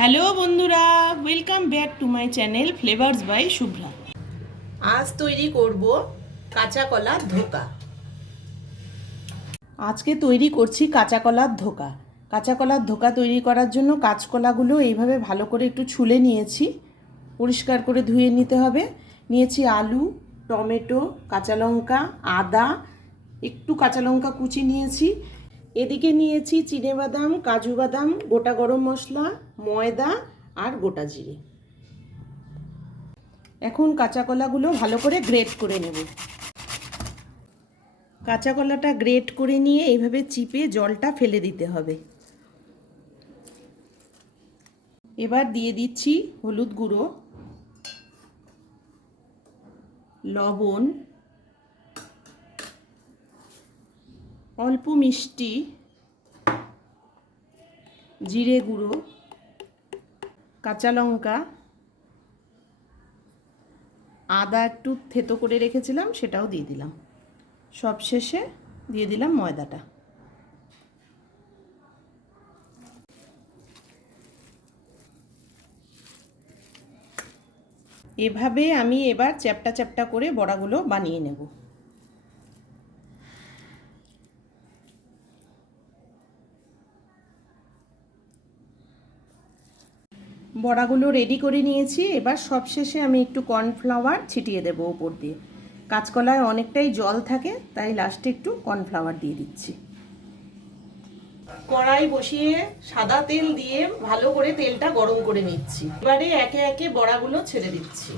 Hello বন্ধুরা, welcome back to my channel flavours by Shubhra. আজ তৈরি করব কাঁচা কলার ধোকা। আজকে তৈরি করছি কাঁচা কলার ধোকা। কাঁচা কলার ধোকা তৈরি করার জন্য কাঁচকলাগুলো এইভাবে ভালো করে একটু ছুলে নিয়েছি, পরিষ্কার করে ধুয়ে নিতে হবে। নিয়েছি আলু, টমেটো, কাঁচা লঙ্কা, আদা, একটু কাঁচা লঙ্কা কুচি নিয়েছি। এদিকে নিয়েছি চিনেবাদাম, কাজু বাদাম, গোটা গরম মশলা, ময়দা আর গোটা জিরে। এখন কাঁচা কলাগুলো ভালো করে গ্রেট করে নেব। কাঁচা কলাটা গ্রেট করে নিয়ে এইভাবে চিপে জলটা ফেলে দিতে হবে। এবার দিয়ে দিচ্ছি হলুদ গুঁড়ো, লবণ, অল্প মিষ্টি, জিরে গুঁড়ো, কাঁচা লঙ্কা, আদা একটু থেতো করে রেখেছিলাম সেটাও দিয়ে দিলাম। সবশেষে দিয়ে দিলাম ময়দাটা। এভাবে আমি এবার চ্যাপটা চ্যাপটা করে বড়াগুলো বানিয়ে নেব। বড়াগুলো রেডি করে নিয়েছি। এবার সবশেষে আমি একটু কর্নফ্লাওয়ার ছিটিয়ে দেবো উপর দিয়ে। কাঁচকলায় অনেকটাই জল থাকে, তাই লাস্টে একটু কর্নফ্লাওয়ার দিয়ে দিচ্ছি। কড়াই বসিয়ে সাদা তেল দিয়ে ভালো করে তেলটা গরম করে নিচ্ছি। এবারে একে একে বড়াগুলো ছেড়ে দিচ্ছি।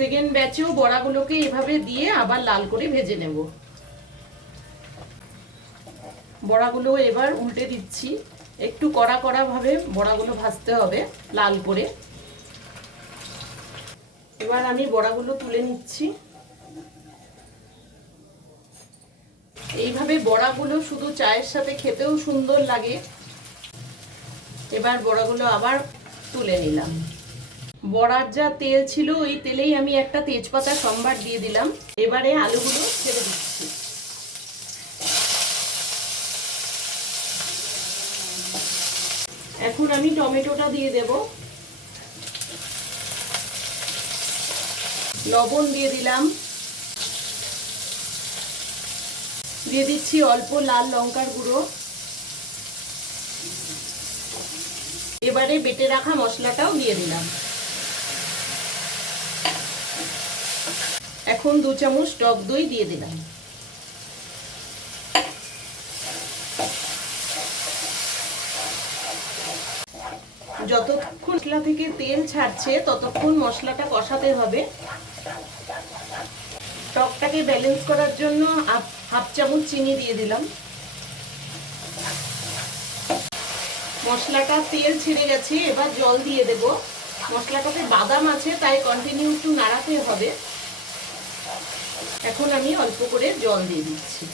সেকেন্ড ব্যাচেও বড়াগুলোকে এভাবে দিয়ে আবার লাল করে ভেজে নেব। বড়াগুলো এবার উল্টে দিচ্ছি। একটু কড়া কড়া ভাবে বড়াগুলো ভাজতে হবে লাল করে। এবার আমি বড়াগুলো তুলে নিচ্ছি। এইভাবে বড়াগুলো শুধু চায়ের সাথে খেতেও সুন্দর লাগে। এবার বড়াগুলো আবার তুলে নিলাম। বড়ার যা তেল ছিল ওই তেলেই আমি একটা তেজপাতা সম্বার দিয়ে দিলাম। এবারে আলুগুলো ছেড়ে দিচ্ছি। এখন আমি টমেটোটা দিয়ে দেব। লবণ দিয়ে দিলাম। দিয়ে দিচ্ছি অল্প লাল লঙ্কার গুঁড়ো। এবারে বেটে রাখা মশলাটাও দিয়ে দিলাম। এখন 2 চামচ টক দই দিয়ে দিলাম। যতক্ষণ মশলা থেকে তেল ছাড়ছে ততক্ষণ মশলাটা কষাতে হবে। টকটাকে ব্যালেন্স করার জন্য হাফ চামচ চিনি দিয়ে দিলাম। মশলাটা তেল ছেড়ে গেছে, এবার জল দিয়ে দেব। মশলাটাতে বাদাম আছে তাই কন্টিনিউ একটু নাড়াতে হবে। এখন আমি অল্প করে জল দিয়ে দিচ্ছি।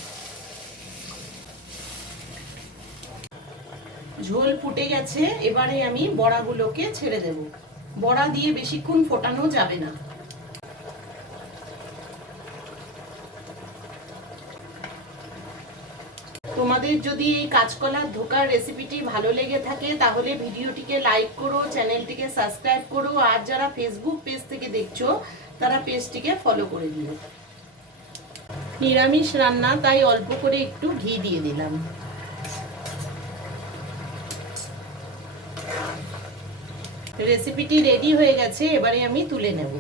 ঝোল ফুটে গেছে, এবারে আমি বড়াগুলোকে ছেড়ে দেব। বড়া দিয়ে বেশিক্ষণ ফোটানো যাবে না। তোমাদের যদি এই কাঁচকলার ধোকার রেসিপিটি ভালো লেগে থাকে তাহলে ভিডিওটিকে লাইক করো, চ্যানেলটিকে সাবস্ক্রাইব করো, আর যারা ফেসবুক পেজ থেকে দেখছো তারা পেজটিকে ফলো করে দিও। নিরামিষ রান্না তাই অল্প করে একটু ঘি দিয়ে দিলাম। রেসিপিটি রেডি হয়ে গেছে, এবারে আমি তুলে নেব।